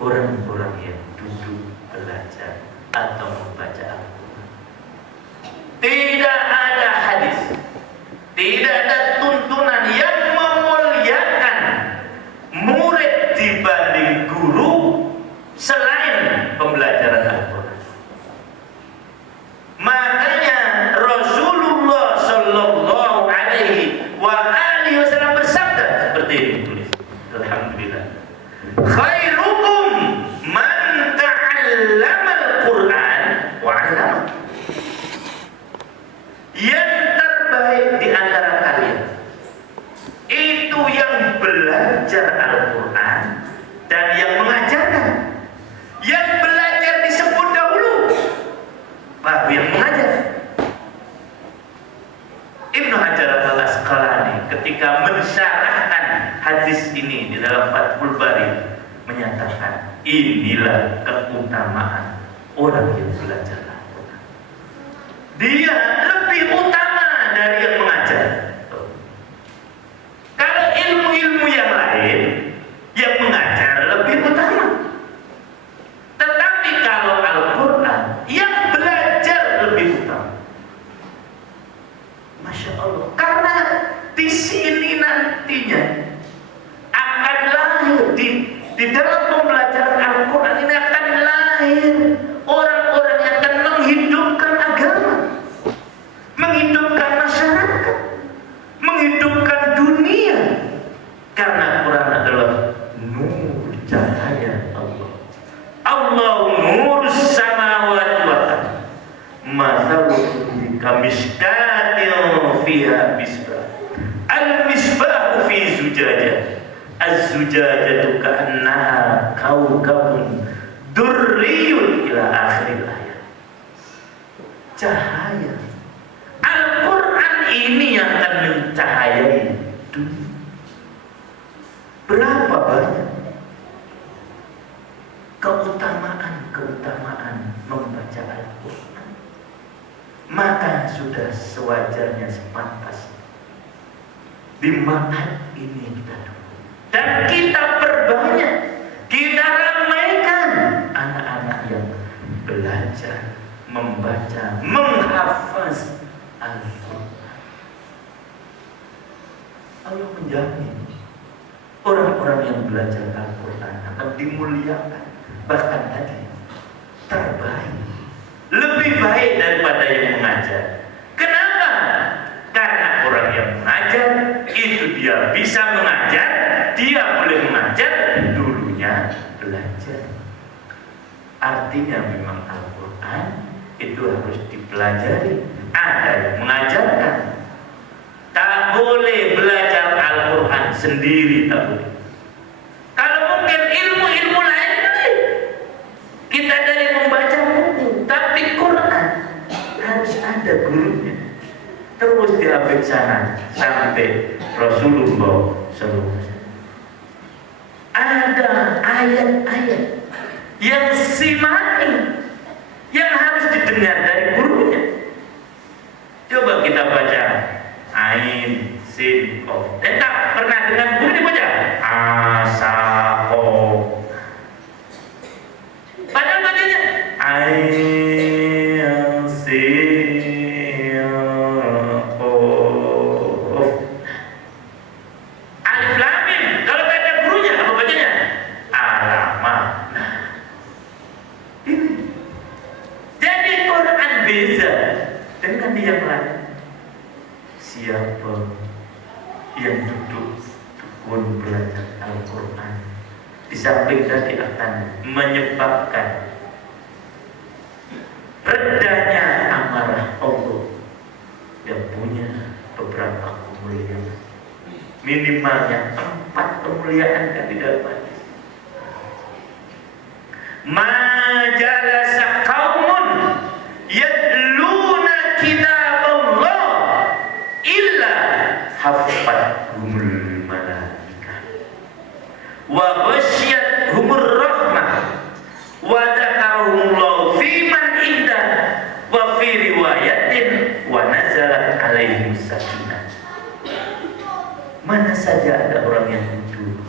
orang-orang yang duduk belajar atau membaca Al-Quran. Tidak ada hadis, tidak ada tuntunan yang memuliakan murid dibanding guru selain pembelajaran Al-Quran. Makanya Rasulullah Sallallahu Alaihi Wasallam bersabda seperti ini, tulis. Alhamdulillah. Khairukum man ta'allama al-Quran wa 'allama. Yang terbaik di antara kalian itu yang belajar Al-Quran dan yang mengajarkan. Yang belajar disebut dahulu, baru yang mengajar. Ibnu Hajar Al-Asqalani ketika mensyarahkan hadis ini di dalam Fathul Bari menyatakan inilah keutamaan orang yang belajar Al-Quran. Dia lebih utama dari yang mengajar. Kalau ilmu-ilmu yang lain, yang mengajar lebih utama. Tetapi kalau Al-Quran, yang belajar lebih utama. Masya Allah. Karena di sini nantinya akan lahir di dalam pembelajaran Al-Quran ini akan lahir orang-orang yang akan menghidupkan agama, menghidupkan masyarakat, menghidupkan dunia. Karena Quran adalah nur, cahaya Allah. Allahu nurus samawati wal ardh. Mathaluhu kamishkatin fiha misbah. Al-misbahu fi zujajah. Az-zujajatu ka'annaha kaukabun durriyun ila akhiril ayat. Cahaya Al-Quran ini yang akan mencahayai dunia. Berapa banyak keutamaan membaca Al-Quran. Maka sudah sewajarnya, sepantasnya di ma'had ini kita dukung dan kita perbanyak, kita ramaikan anak-anak yang belajar membaca, menghafaz Al-Quran. Allah menjamin orang-orang yang belajar Al-Quran akan dimuliakan, bahkan tadi terbaik, lebih baik daripada yang mengajar. Kenapa? Karena orang yang mengajar itu dia bisa mengajar, dia boleh mengajar, dulunya belajar. Artinya memang Al-Quran itu harus dipelajari. Ada yang mengajarkan. Tak boleh belajar Al-Quran sendiri, tak boleh. Kalau mungkin ilmu-ilmu lain, kita dari membaca buku, tapi Quran harus ada gurunya. Terus diambil sana sampai Rasulullah SAW. Ada ayat-ayat yang simani, yang harus didengar dari gurunya. Coba kita baca Ain, Sin, Qaf. Tak pernah dengan guru dibaca Asako. Padahal bacanya Ain, Sin, Qaf. Alif Lam Mim. Kalau kata gurunya apa bacanya? Alamat. Jadi Quran beza dengan yang lain. Siapa yang duduk tekun belajar Al-Quran, di samping tadi akan menyebabkan redanya amarah Allah yang punya beberapa kemuliaan. Minimalnya 4 kemuliaan kan di dalam hadis. Majalasa qaumun yadluna kitaballah illa hafathumul malaikah wa ghasyiyatuhumur rahmah wa dzakarahumullahu fi man indah wa fi riwayatin wa nazalat alaihim sakinah. Mana saja ada orang yang duduk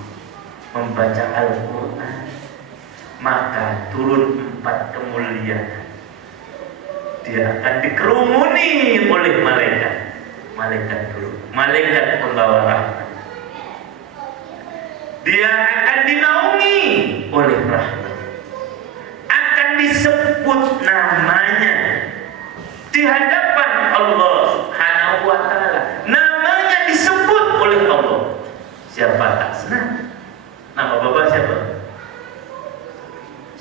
membaca Al-Quran, maka turun 4 kemuliaan. Dia akan dikerumuni oleh malaikat turun, malaikat pembawa rahmat. Dia akan dinaungi oleh rahmat, akan disebut namanya di hadapan Allah Subhanahu wa Ta'ala. Namanya disebut oleh Allah. Siapa tak senang? Nama bapak siapa?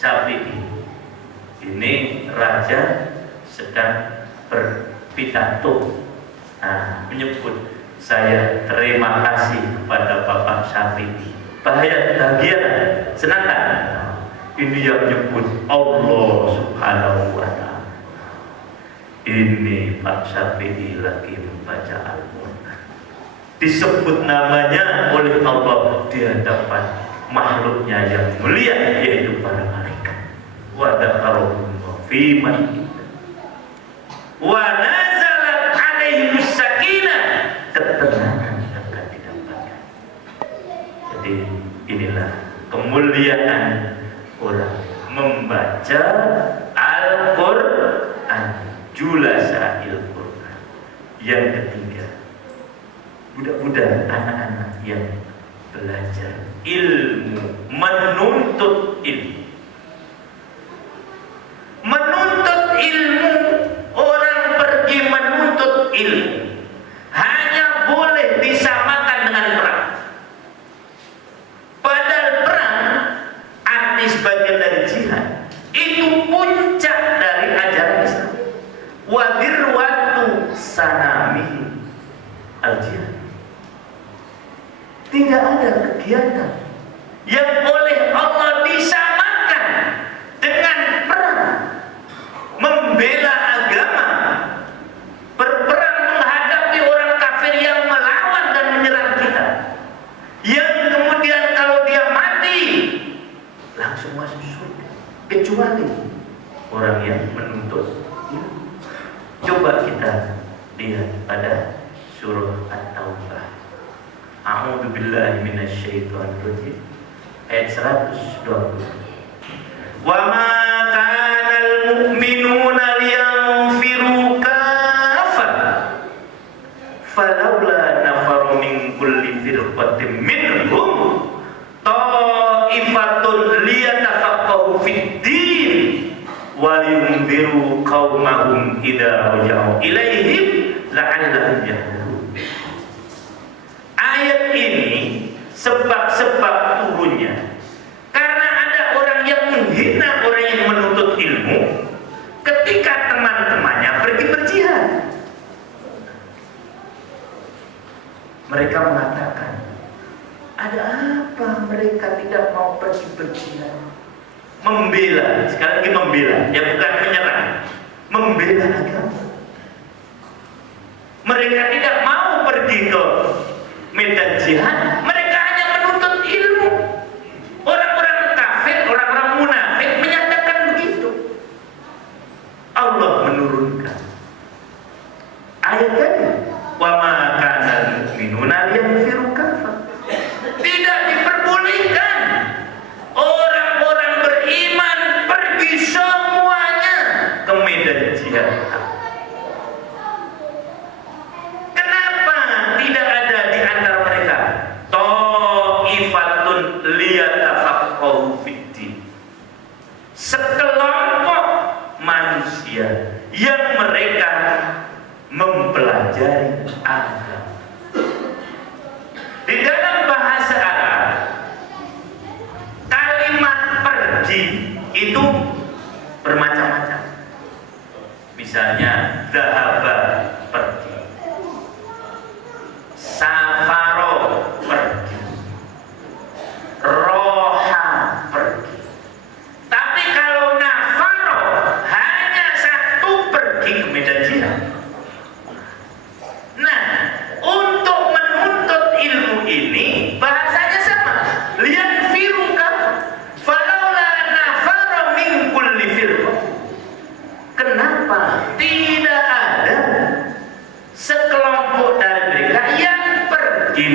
Syafi'i. Ini raja sedang berpidato, menyebut, saya terima kasih kepada Bapak Syafi'i. Bahagia, senang tak? Ini yang menyebut Allah Subhanahu wa Ta'ala. Ini Pak Syafi'i lagi membaca Al-Quran, disebut namanya oleh Allah di hadapan makhluknya yang mulia, yaitu para malaikat. Wa dzakarahu fi man wa nazalat alaihim sakinah, ketenangan akan didapatkan. Jadi inilah kemuliaan orang membaca Al-Quran, julasail Quran. Yang ketiga, budak-budak, anak-anak yang belajar ilmu, menuntut ilmu. Menuntut ilmu, orang pergi menuntut ilmu hanya boleh disamakan dengan perang. Padahal perang arti sebagian dari jihad itu puncak dari ajaran Islam. Wadirwatu sanami al-jihad. Tidak ada kegiatan yang oleh Allah disamakan dengan perang. Membela agama, berperang menghadapi orang kafir yang melawan dan menyerang kita, yang kemudian kalau dia mati langsung masuk surga, kecuali orang yang menuntut ilmu. Coba kita lihat pada surah At-Taubah. A'udzu billahi minasyaitonir rajim, ayat 120. Wa ma kana al-mu'minuna liyanfiru kaffah falawla nafaru min kulli firqatin minhum ta'ifatun liyatafaqahu fid-din wa liyunziru qaumahum idza raja'u ilaihim la'allahum yahtadun. Ayat ini sebab-sebab turunnya karena ada orang yang menghina orang yang menuntut ilmu ketika teman-temannya pergi berjihad. Mereka mengatakan, ada apa mereka tidak mau pergi berjihad? Membela, sekali lagi membela, ya bukan menyerang, membela agama. Mereka tidak mau pergi ke medan jihad, mereka hanya menuntut ilmu. Orang-orang kafir, orang-orang munafik menyatakan begitu. Allah menurunkan ayat tadi, wa ma kana al-mu'minuna liyanfiru kaffah. Tidak diperbolehkan orang-orang beriman pergi semuanya ke medan jihad. Kenapa tidak ada di antara mereka ta'ifatun liyatafaqahu fid-din, sekelompok manusia yang mereka mempelajari agama? Di dalam bahasa Arab, kalimat pergi itu bermacam-macam. Misalnya dhahaba, pergi, safaro, pergi, roha, pergi. Tapi kalau nafaro, hanya satu, pergi ke medan jihad. Nah, untuk menuntut ilmu ini bahasanya sama, liyanfiru kaffah falaula nafara min kulli firqah. Kenapa tidak ada sekelompok dari mereka yang pergi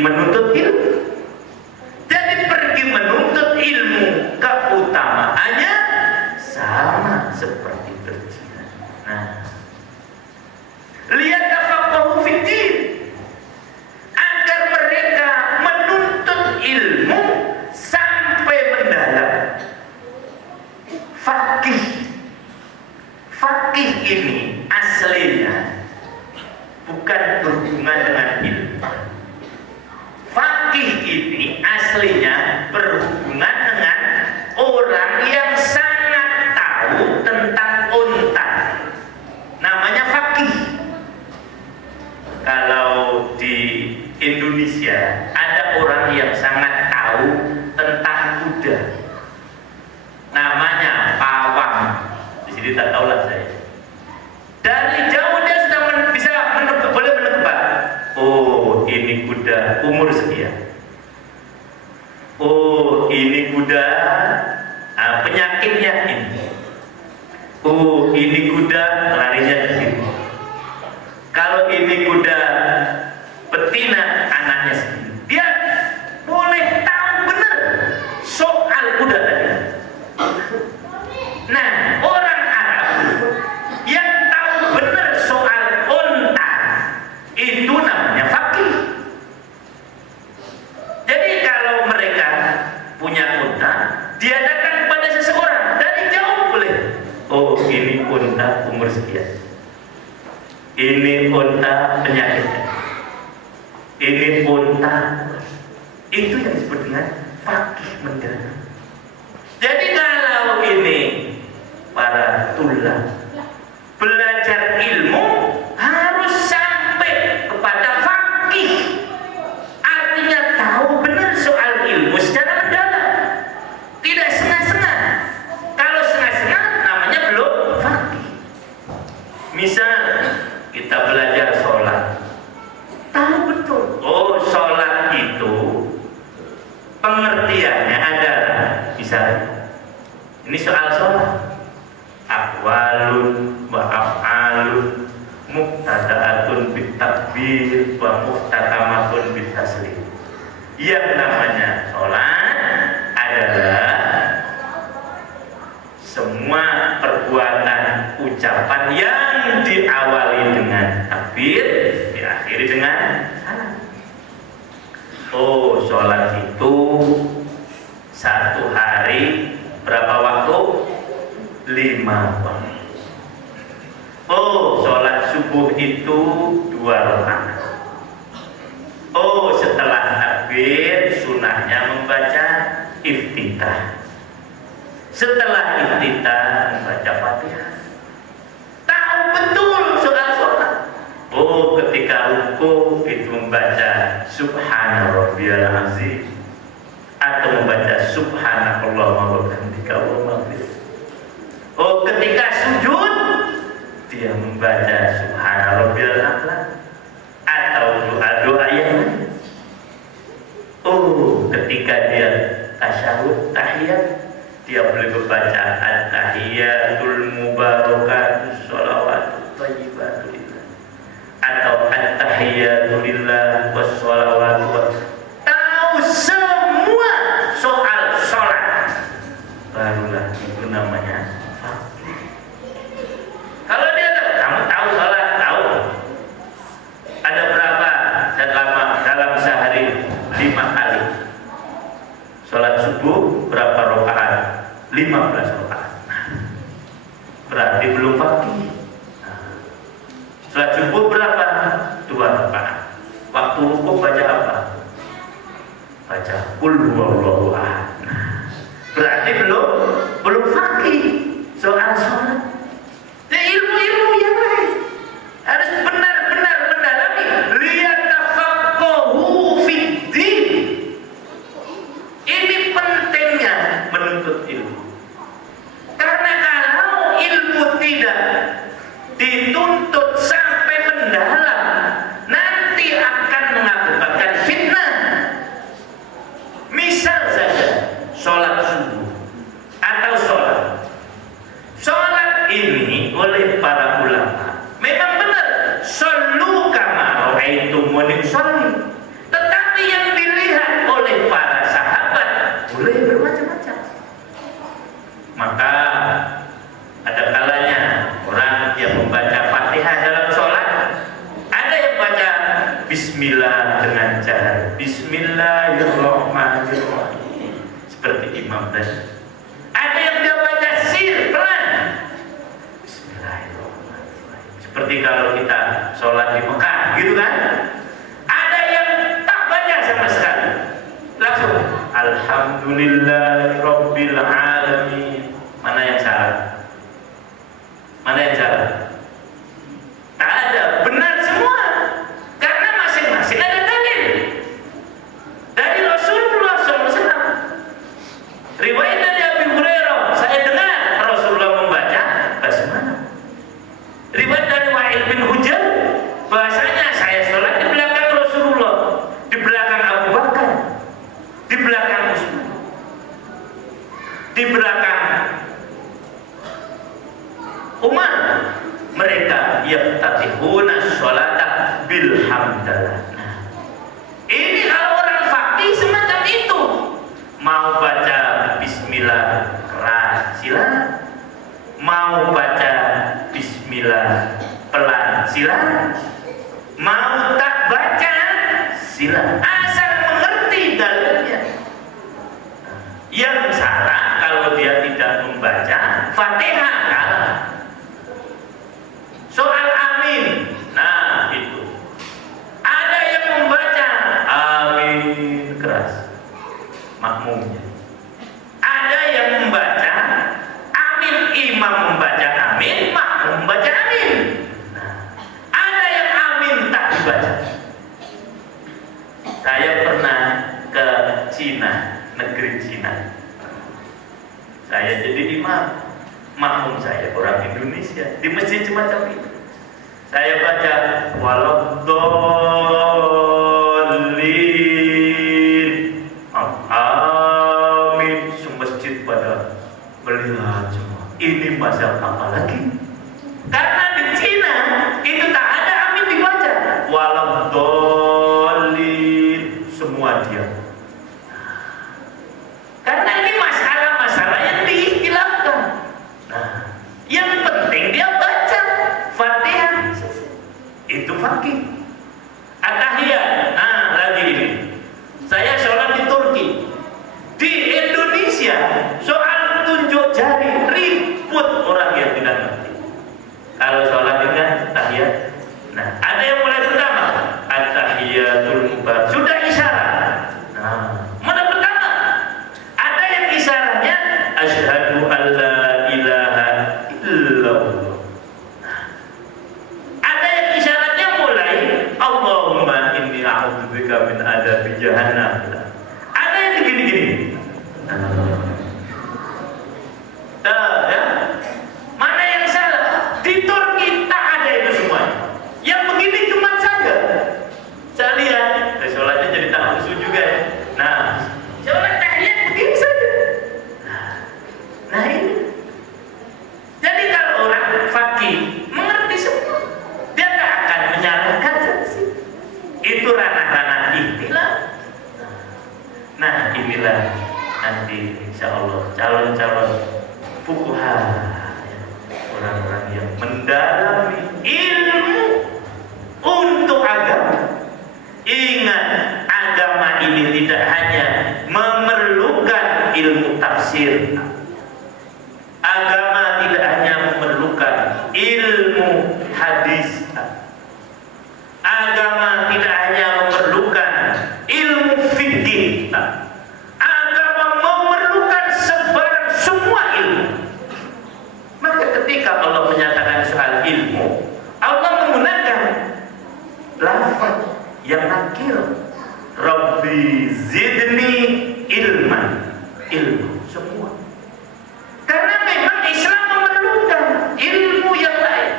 fakih ini aslinya bukan berhubungan dengan ilmu. Fakih ini aslinya berhubungan dengan orang yang sangat tahu tentang unta. Namanya fakih. Kalau di Indonesia ada orang yang sangat tahu tentang kuda. Namanya pawang. Di sini tak tahu lah saya. Dari jauh dia sudah boleh menebak. Oh, ini kuda umur sekian. Oh, ini kuda penyakitnya ini. Oh, ini kuda larinya ke sini. Kalau ini kuda betina anaknya sendiri. Dia boleh tahu benar soal kuda tadi. Nah, orang Arab yang tahu benar soal unta itu namanya fakih. Jadi kalau mereka punya unta, dia datang kepada seseorang dari jauh boleh. Oh, ini unta umur sekian. Ini unta penyakitnya. Ini unta. Itu yang disebut dengan fakih mendalam. Jadi kalau ini para tulab belajar ilmu harus sampai kepada fakih. Artinya tahu benar soal ilmu secara mendalam. Tidak setengah-setengah. Kalau setengah-setengah namanya belum fakih. Misal kita belajar sholat, tahu betul. Oh, sholat itu pengertiannya adalah, misalnya, ini soal sholat, aqwalun wa af'alun muqtada'atun bitakbir wa muhtatamatun bitaslim. Yang namanya sholat adalah semua perbuatan ucapan yang diawali dengan takbir, diakhiri dengan salam. Oh, sholat itu satu hari berapa waktu? 5 waktu. Oh, sholat subuh itu 2 rakaat. Oh, setelah takbir sunahnya membaca iftitah. Setelah iftitah membaca Fatihah. Tahu betul soal sholat. Oh, ketika ruku itu membaca Subhana Rabbiyal Azim atau membaca Subhanallah wa bihamdika wa maghfir. Oh, ketika sujud dia membaca Subhana Rabbiyal A'la atau doa-doa yang lain. Oh, ketika dia tasyahud tahiyat dia boleh membaca at-tahiyatul mubarakatus sholawatut thayyibatu lillah atau at-tahiyatu lillah wassalawatu. Tahu semua soal sholat, barulah itu namanya fakih. Kalau dia kamu tahu sholat, tahu ada berapa dalam sehari 5 kali sholat subuh berapa rakaat? 15 rakaat. Berarti belum fakih. Sholat subuh berapa? 2 rakaat. Waktu rukuk baca apa? Baca qul huwallahu ahad. Berarti belum fakih soal sholat. Ilmu-ilmu yang lain harus benar-benar mendalami. Liyatafaqahu fid-din. Ini pentingnya menuntut ilmu. Karena kalau ilmu tidak dituntut sampai mendalam, nanti akan mengakibatkan fitnah. Misal saja sholat subuh atau sholat ini oleh para ulama memang benar, shollu kama ra'aitumuni usolli. Tetapi yang dilihat oleh para sahabat boleh bermacam-macam. Maka ada kalanya orang yang membaca Fatihah dalam sholat, ada yang baca Bismillah dengan jahar, Bismillahirrahmanirrahim seperti imam tadi. Ada yang dia baca sir pelan, Bismillahirrahmanirrahim. sholat di Mekah, gitu kan? Ada yang tak baca sama sekali, langsung Alhamdulillahirabbil alamin. Mana yang salah? Mana yang salah? Tak ada, benar semua. Karena masing-masing ada dalil dari Rasulullah SAW. Riwayat dari Abu Hurairah, saya dengar Rasulullah membaca basmalah. Riwayat dari Wa'il bin Hujr, bahasanya saya sholat di belakang Rasulullah, di belakang Abu Bakar, di belakang Utsman, di belakang Umar. Mereka yaftatihuna sholata bilhamdalah. Nah, ini kalau orang fakih semacam itu, mau baca bismillah keras silakan, mau baca bismillah pelan silakan, mau tak baca silakan, asal mengerti dalilnya. Yang salah kalau dia tidak membaca Fatihah kalah. Soal amin, nah itu ada yang membaca amin keras, makmumnya. Ada yang membaca amin, imam membaca amin, makmum membaca amin. Nah, ada yang amin tak dibaca. Saya pernah ke Cina, negeri Cina. Saya jadi imam, makmum saya orang Indonesia, di masjid semacam itu. Saya baca waladdallin, amin, semasjid pada melihat semua. Ini masalah apa lagi? Karena di Cina itu tak ada amin dibaca, waladdallin, semua diam. Karena ini masalah-masalah yang diistilahkan. Nah, yang penting dia baca Fatihah, itu fakih. At-tahiyat, nah lagi ini. Saya sholat di Turki. Di Indonesia soal tunjuk jari ribut orang yang tidak ngerti. Kalau sholat dengan tahiyat, nah ada yang mulai pertama at-tahiyatul mubarak, sudah isyarat. Nah, mana pertama? Ada yang isyaratnya asyhadu alla ilaha illallah. Ada yang isyaratnya mulai Allahumma inni a'udzubika min adzabi jahannam. Ada yang begini-gini. Ya. Mana yang salah? Di Turki tak ada itu semuanya. Yang begini cuma saja. Saya lihat, sholatnya jadi tak khusyuk juga ya. Nah, sholat tahiyat begini saja. Nah ini. Jadi kalau orang fakih mengerti semua, dia tak akan menyalahkan sih. Itu ranah-ranah ikhtilaf. Nah inilah nanti insya Allah calon-calon fuqaha, orang-orang yang mendalami ilmu untuk agama. Ingat, agama ini tidak hanya memerlukan ilmu tafsir. Agama tidak hanya memerlukan ilmu hadis. Agama tidak hanya memerlukan ilmu fikih. Agama memerlukan sebarang semua ilmu. Maka ketika Allah menyatakan soal ilmu, Allah menggunakan lafaz yang nakir, Rabbi zidni ilman, ilmu semua. Karena memang Islam memerlukan ilmu yang lain.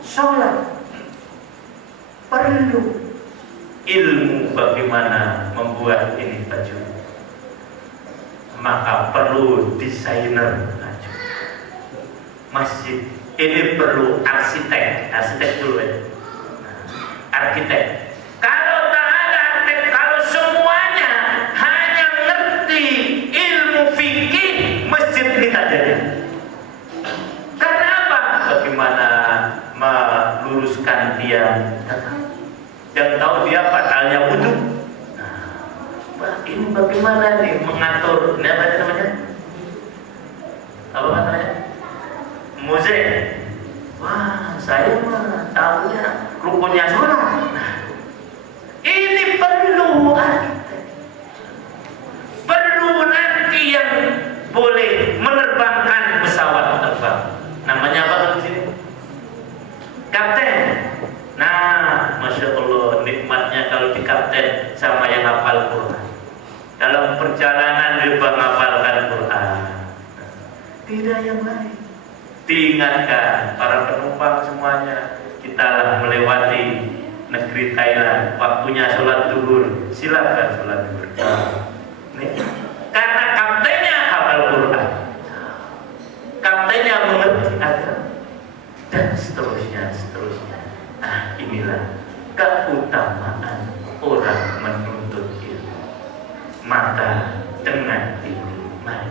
Sholat perlu ilmu bagaimana membuat ini baju, maka perlu desainer baju. Masjid ini perlu arsitek dulu ya. Arsitek. Kalau tak ada arsitek, kalau semuanya hanya ngerti ilmu fikih, masjid ini tak jadi. Karena apa? Bagaimana meluruskan tiang? Yang tahu dia batalnya wudhu. Nah, ini bagaimana nih mengatur? Ini apa namanya? Apa namanya? Musik. Wah, saya mah tahunya rukunnya sholat. Nah, ini perlu perlu nanti yang boleh menerbangkan pesawat terbang. Namanya apa di sini? Kapten. Nah, masya Allah, nikmatnya kalau di kapten sama yang hafal Quran. Dalam perjalanan dia menghafalkan Quran. Tidak yang lain. Diingatkan para penumpang semuanya, kita melewati negeri Thailand, waktunya sholat zuhur, silakan sholat zuhur. Nih, karena kaptennya hafal Quran, kaptennya mengerti agama, dan seterusnya. Nah, inilah keutamaan orang menuntut ilmu. Maka dengan ini, mari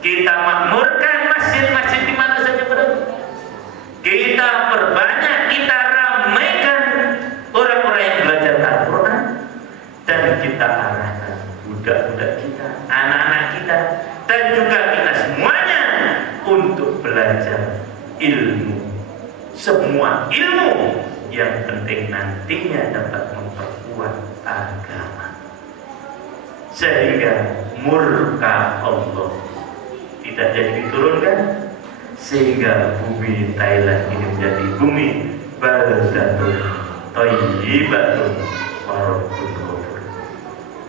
kita makmurkan masjid-masjid di mana saja berada. Kita perbanyak, kita ramaikan orang-orang yang belajar Al-Quran, dan kita arahkan budak-budak kita, anak-anak kita, dan juga kita semuanya untuk belajar ilmu. Semua ilmu yang penting nantinya dapat memperkuat agama, sehingga murka Allah tidak jadi diturunkan, sehingga bumi Thailand ini menjadi bumi baldatun thayyibatun wa rabbun ghafur,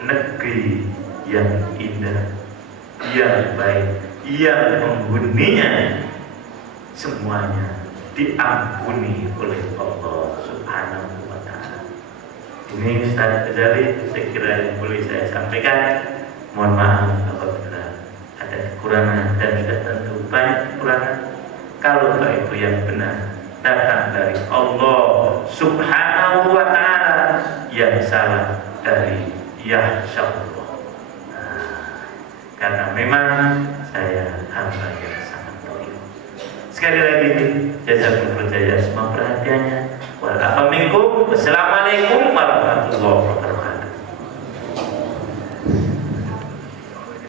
negeri yang indah, yang baik, yang penghuninya semuanya diampuni oleh Allah Subhanahu wa ta'ala. Ini Ustaz Ghazali saya kira yang boleh saya sampaikan. Mohon maaf apabila ada kekurangan, dan sudah tentu banyak kekurangan. Kalau itu yang benar datang dari Allah Subhanahu wa ta'ala, yang salah dari Yahsyallah. Karena memang saya hamba yang sangat dolim. Sekali lagi, jazakumullah khairan semua perhatiannya. Wassalamualaikum warahmatullahi wabarakatuh.